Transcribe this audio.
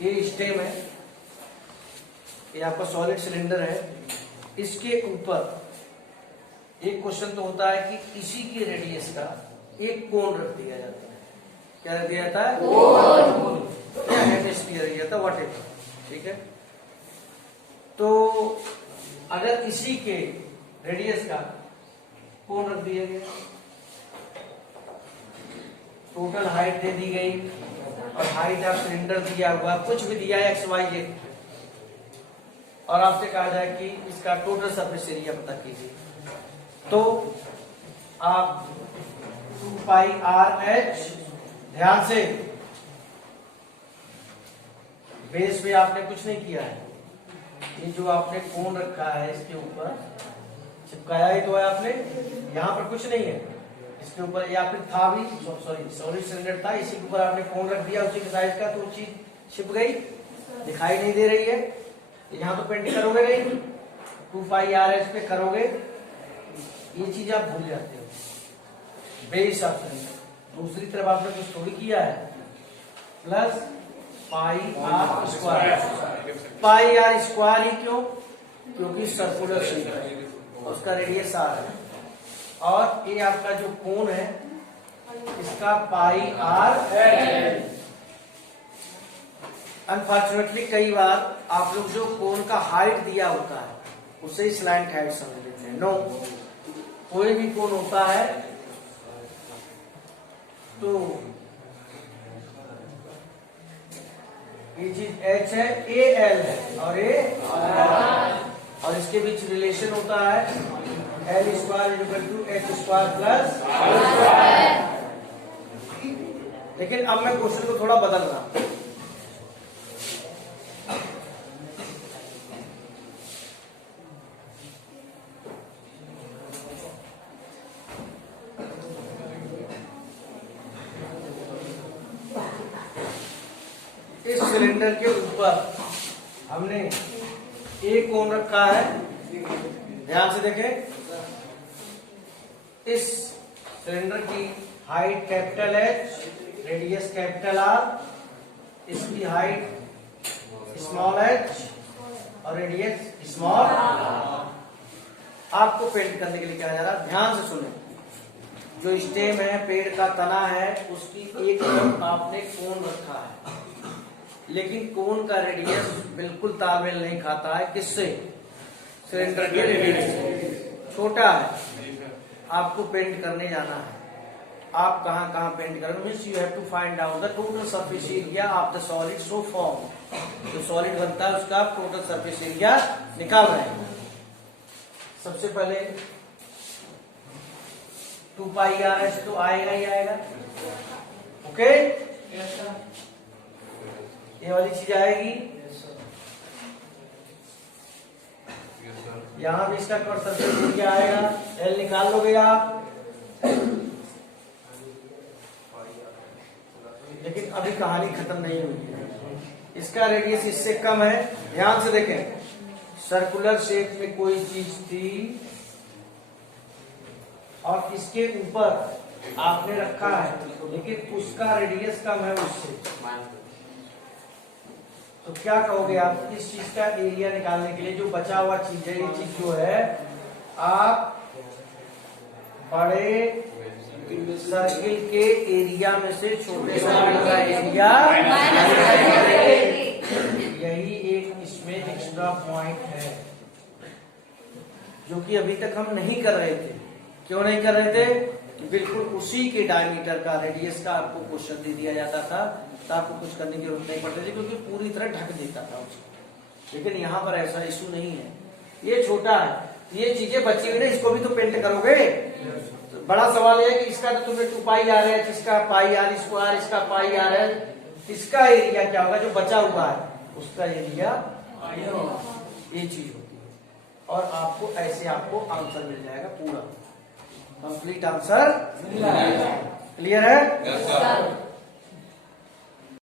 ये स्टेम है, ये आपका सॉलिड सिलेंडर है। इसके ऊपर एक क्वेश्चन तो होता है कि इसी के रेडियस का एक कोण रख दिया जाता है। क्या रख दिया जाता है? कोण। या हेमिस्फीयर रख दिया जाता है, व्हाटएवर। ठीक है, तो अगर इसी के रेडियस का कोण रख दिया गया, टोटल हाइट दे दी गई और हाइट ऑफ सिलेंडर दिया हुआ, कुछ भी दिया है XYZ, और आपसे कहा जाए कि इसका टोटल सरफेस एरिया पता कीजिए, तो आप 2πRH, ध्यान से बेस पे आपने कुछ नहीं किया है, ये जो आपने कोण रखा है इसके ऊपर चिपकाया ही तो है आपने, यहाँ पर कुछ नहीं है इसके ऊपर, या फिर था भी, सॉरी सॉलिड सिलेंडर था, इसी के ऊपर आपने कोण रख दिया उसी के साइज का, तो वो चीज छिप गई, दिखाई नहीं दे रही है। यहाँ तो पेंट करोगे नहीं, 2πRH पे करोगे, ये चीज आप भूल जाते हो बेस ऑफ सिलेंडर। दूसरी तरफ आपने कुछ थोड़ी किया है, plus πr square. πr square ही क्यों? क्योंकि सर्कुलर शेप है, उसका रेडियस r है, और ये आपका जो कोण है इसका πr। अनफॉर्चुनेटली कई बार आप लोग जो कोण का हाइट दिया होता है उसे ही स्लैंट हाइट समझ लेते हैं। नो, कोई भी कोण होता है तो ये चीज h है, a l है और ये r, और इसके बीच रिलेशन होता है l square equal to h square plus r square. लेकिन अब मैं क्वेश्चन को थोड़ा बदल रहा हूं। इस सिलेंडर के ऊपर हमने एक कोण रखा है, ध्यान से देखें, इस सिलेंडर की height capital H, radius capital R, इसकी हाइट स्मॉल h और रेडियस स्मॉल r। आपको पेंट करने के लिए क्या जा रहा है, ध्यान से सुने। जो स्टेम है, पेड़ का तना है, उसकी एक तरफ आपने कोण रखा है, लेकिन कोण का रेडियस बिल्कुल तालमेल नहीं खाता है किससे? सिलेंडर के रेडियस से, छोटा है। आपको पेंट करने जाना है, आप कहां कहां पेंट करोगे? Means you have to find out the total surface area of the solid so form. जो सॉलिड बनता है उसका टोटल सरफेस एरिया निकाल रहे हैं। सबसे पहले 2πRH तो आएगा ही आएगा, ओके, ये वाली चीज आएगी, यहां भी इसका कट सरफेस एरिया आएगा, L निकाल लोगे आप। लेकिन अभी कहानी खत्म नहीं हुई है, इसका रेडियस इससे कम है। ध्यान से देखें, सर्कुलर शेप में कोई चीज थी और इसके ऊपर आपने रखा है, लेकिन उसका रेडियस कम है उससे, तो क्या कहोगे आप? इस चीज का एरिया निकालने के लिए जो बचा हुआ चीज है, ये चीज जो है, आप बड़े सर्किल के एरिया में से छोटे सर्किल का एरिया, यही एक इसमें एक्स्ट्रा पॉइंट है जो कि अभी तक हम नहीं कर रहे थे। क्यों नहीं कर रहे थे? बिल्कुल उसी के डायमीटर का, रेडियस का आपको क्वेश्चन दे दिया जाता था, तो आपको कुछ करने की जरूरत नहीं पड़ती थी, क्योंकि पूरी तरह ढक देता था उसको। लेकिन यहाँ पर ऐसा इशू नहीं है, ये छोटा है, ये चीजें बची हुई ना, इसको भी तो पेंट करोगे। तो बड़ा सवाल है कि इसका तो तुम्हें 2πRH, इसका πr स्क्वायर, इसका πRL, इसका एरिया क्या होगा जो बचा हुआ है, उसका एरिया, ये चीज होती है। और आपको ऐसे आपको आंसर मिल जाएगा, पूरा कंप्लीट आंसर। क्लियर है?